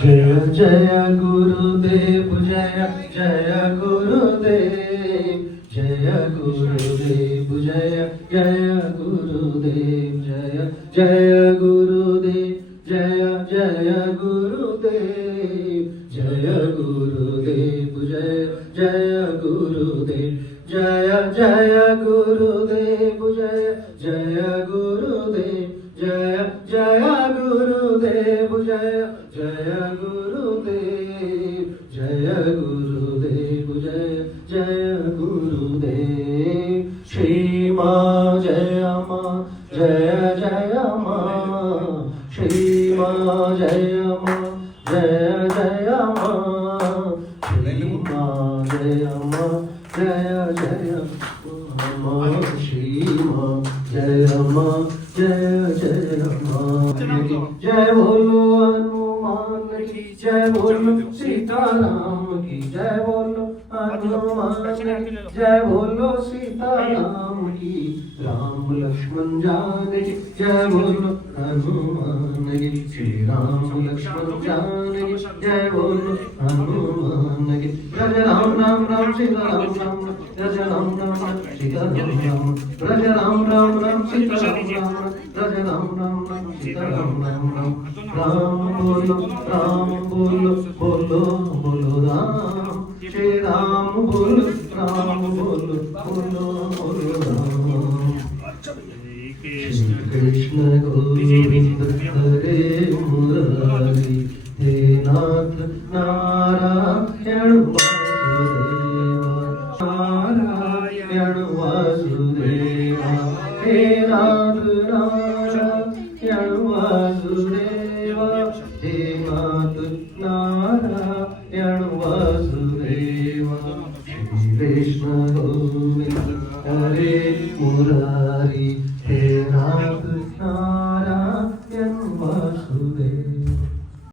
जय जय गुरुदेव जय जय गुरुदेव जय गुरुदेव जय जय गुरुदेव जय जय गुरुदेव जय जय गुरुदेव जय गुरुदेव जय जय गुरुदेव जय जय गुरुदेव जय जय गुरुदेव जय जय गुरुदेव जय जय गुरुदेव जय गुरुदेव जय जय गुरुदेव श्री माँ जय माँ जय जय माँ श्री माँ जय माँ जय जय माँ श्री माँ जय माँ जय जय माँ श्री माँ जय माँ जय जय माँ जय बोलो हनुमान की जय बोलो सीताराम की जय बोलो हनुमान की जय बोलो सीताराम की राम लक्ष्मण जान की जय बोलो हनुमान की श्री राम लक्ष्मण जान की जय बोलो हनुमान की जय राम राम राम सीता राम राम जय राम राम राम सीता राम राम जय राम राम राम सीता राम राम जय राम राम राम सीता राम राम राम राम बोलो बोलो बोलो राम श्री राम बोलो राम बोलो बोलो बोलो राम श्री कृष्ण गोविंद हरे मुरारी हे नाथ नारायण नारायण वासुदेवा हे नाथ नारायण वासुदेवा हे नाथ नारायण वासुदेवा श्री कृष्ण गोविंद हरे मुरारी हे नाथ नारायण वासुदेवा